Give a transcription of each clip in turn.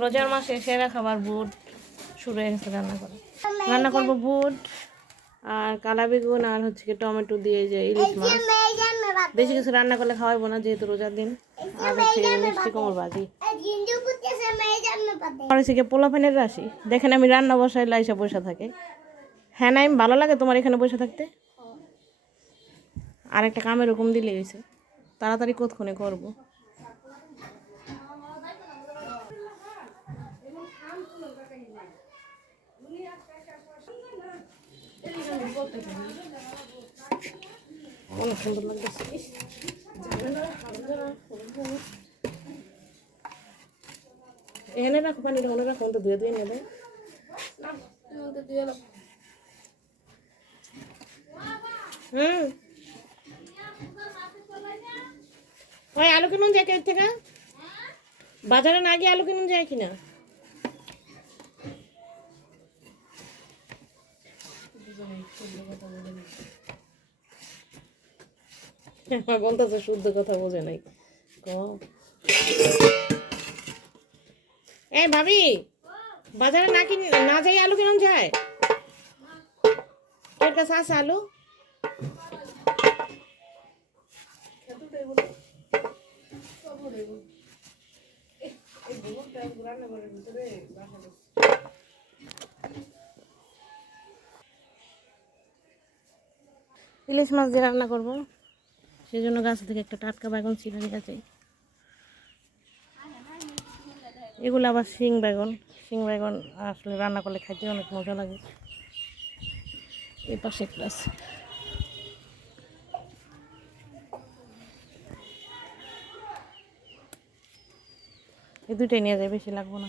রোজার মাসে সেরা খাবার বুট শুরু হয়ে গেছে রান্না করবো বুট আর কালা বেগুন আর হচ্ছে কি টমেটো দিয়ে যে ইলিশ মাছ। বেশি কিছু রান্না করলে খাওয়াবো না যেহেতু রোজার দিন। আর হচ্ছে মিষ্টি কোমর ভাজি আর হচ্ছে কি পোলা ফেনের রাশি। দেখেন আমি রান্না বসাই লাইসা বসে থাকে। হ্যাঁ না, ভালো লাগে তোমার এখানে বসে থাকতে? আর একটা কামের হুকুম দিলে হয়েছে, তাড়াতাড়ি কতক্ষণে করবো। অনেক সুন্দর লাগতেছে। এখানে রাখো পানিটা, মনে রাখো তো ধুয়ে ধুয়ে নেবে। ওই আলু কিনুন যায় কে থেকে? বাজারে না গিয়ে আলু কিনুন যায় কিনা? বলতেছে শুদ্ধ কথা বোঝে নাই। এই ভাবি, বাজারে না যাই আলু কিনুন যায়? তোর কাছে আছে আলু? ইলিশ মাছ দিয়ে রান্না করবো, সেই জন্য গাছ থেকে একটা টাটকা বেগুন ছিঁড়ে নিয়ে যাই। এগুলো আবার শিং বেগুন আসলে রান্না করলে খাইতে অনেক মজা লাগে। এই পাশে একটা আছে। এই দুইটাই নিয়ে যায়, বেশি লাগবো না।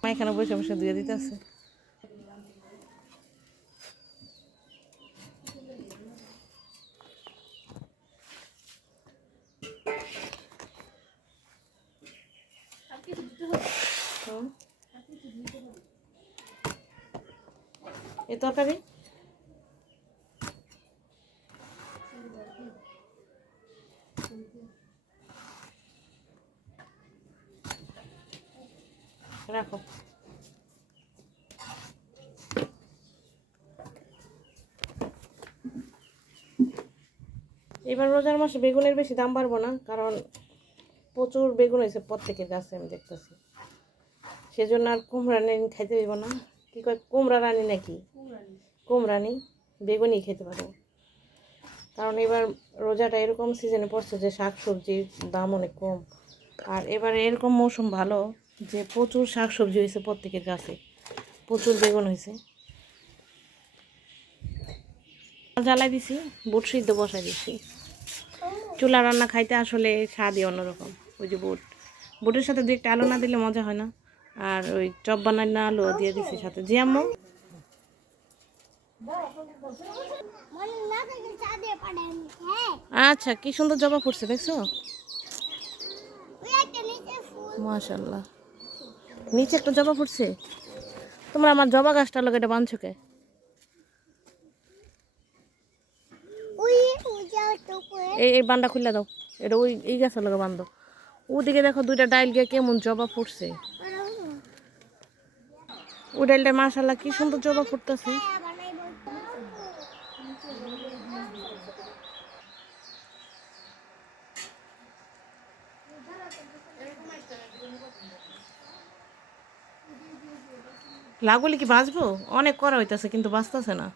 মা এখানে বসে বসে ধুয়ে দিতে আছে। এই তরকারি রাখো। এবার রোজার মাসে বেগুনের বেশি দাম বাড়বো না, কারণ প্রচুর বেগুন হয়েছে প্রত্যেকের গাছে আমি দেখতেছি। সেজন্য আর কুমড়া রানি খাইতে দেবো না। কি কয়, কুমড়া রানি নাকি? কুমড়ানি বেগুনই খেতে পারবো, কারণ এবার রোজাটা এরকম সিজনে পড়ছে যে শাক সবজির দাম অনেক কম। আর এবারে এরকম মৌসুম ভালো যে প্রচুর শাক সবজি হয়েছে প্রত্যেকের গাছে, প্রচুর বেগুন হয়েছে। জ্বালাই দিছি, বুট সিদ্ধ বসাই দিছি। চুলা রান্না খাইতে আসলে স্বাদই অন্যরকম। ওই যে বুটের সাথে দু একটা আলু না দিলে মজা হয় না। আর ওই চপ বানাই না, আলু দিয়ে দিছি সাথে। জি আম্মু, আচ্ছা, কি সুন্দর জবা ফুটছে দেখছো? মাশাআল্লাহ, নিচে একটা জবা ফুটছে। তোমরা আমার জবা গাছটা লোক এটা বাঁধছো কে? এই বান্ডা খুলে দাও, এটা ওই এই গাছের লোক বান্ধো। ওদিকে দেখো দুইটা ডাইল গিয়ে কেমন জবা ফুটছে। ওই ডাইলটা মাশাআল্লাহ কি সুন্দর জবা ফুটতেছে। লাগুলি কি বাঁচবো? অনেক করা হইতেছে কিন্তু বাঁচতেছে না।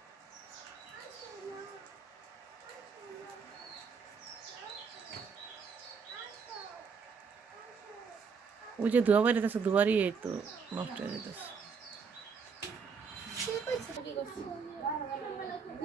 ওই যে ধোয়া বেরিতেছে, ধোয়ারই এই তো নষ্ট হয়ে যেতেছে।